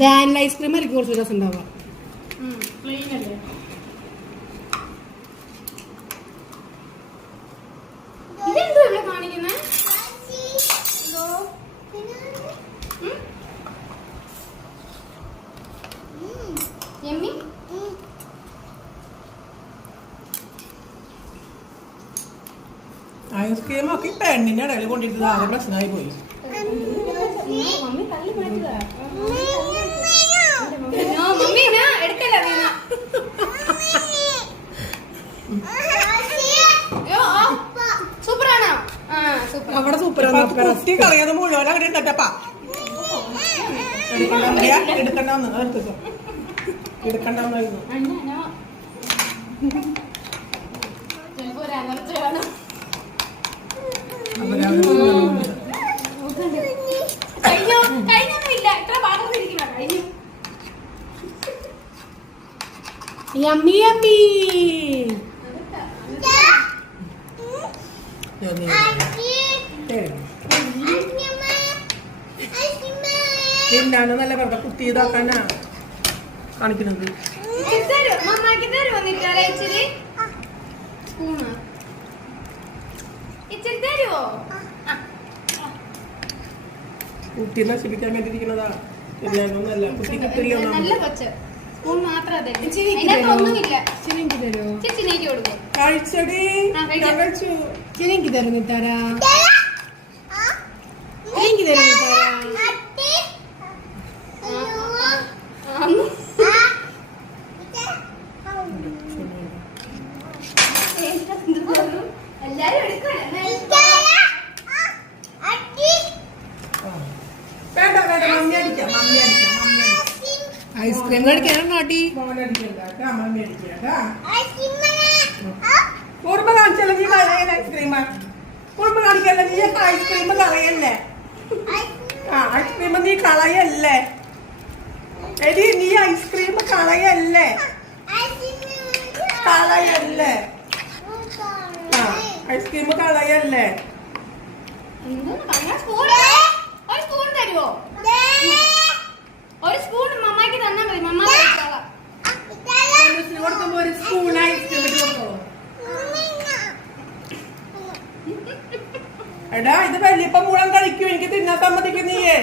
Vanilla ice cream ആയിരിക്കും കുറച്ച് രസം ഉണ്ടാവുക. ഐസ്ക്രീം ഒക്കെ പെണ്ണിന്റെ ഇടയിൽ കൊണ്ടിരുന്നത് ആകെ പ്രശ്നമായി പോയി. അവിടെ സൂപ്പറാണ്. കുത്തി കളയത് മുഴുവൻ അങ്ങനെ ഉണ്ടപ്പാ. എടുക്കണ്ടെന്നായിരുന്നു. Yummy yummy. എന്നാണ് നല്ല വെറുതെ കുത്തി ഇതാക്കാനാ കാണിക്കുന്നത്. കുട്ടി നശിപ്പിക്കാൻ വേണ്ടിയിരിക്കുന്നതാ. എന്നാന്നല്ല കുട്ടി കിട്ടില്ല. കഴിച്ചടി കഴിച്ചു. എനിക്ക് തരുന്നു തരാ. എനിക്ക് തരുന്നു തരാ. ഐസ്ക്രീം കഴിക്കാനാണ് നാട്ടി. കുറുമ്പ് കാണിച്ചല്ലേ നീ കളയല്ലേ ഐസ്ക്രീം? കുറുമ്പ് കാണിക്കല്ലേ നീ ഐസ്ക്രീം കളയല്ലേ? ഐസ്ക്രീം നീ കളയല്ലേ? എടി നീ ഐസ്ക്രീം കളയല്ലേ? കളയല്ലേ? ഐസ്ക്രീം കളയല്ലേ? ഒരു സ്പൂൺ മമ്മാക്ക് തന്നാ മതി. മമ്മ കൊടുക്കുമ്പോ ഒരു സ്പൂൺ ഐസ്ക്രീം ഇട്ട് കൊടുത്തോളൂ. എടാ ഇത് വലിയപ്പ മുഴുവൻ കഴിക്കും. എനിക്ക് തിന്നാൻ സമ്മതിക്കും നീയേ.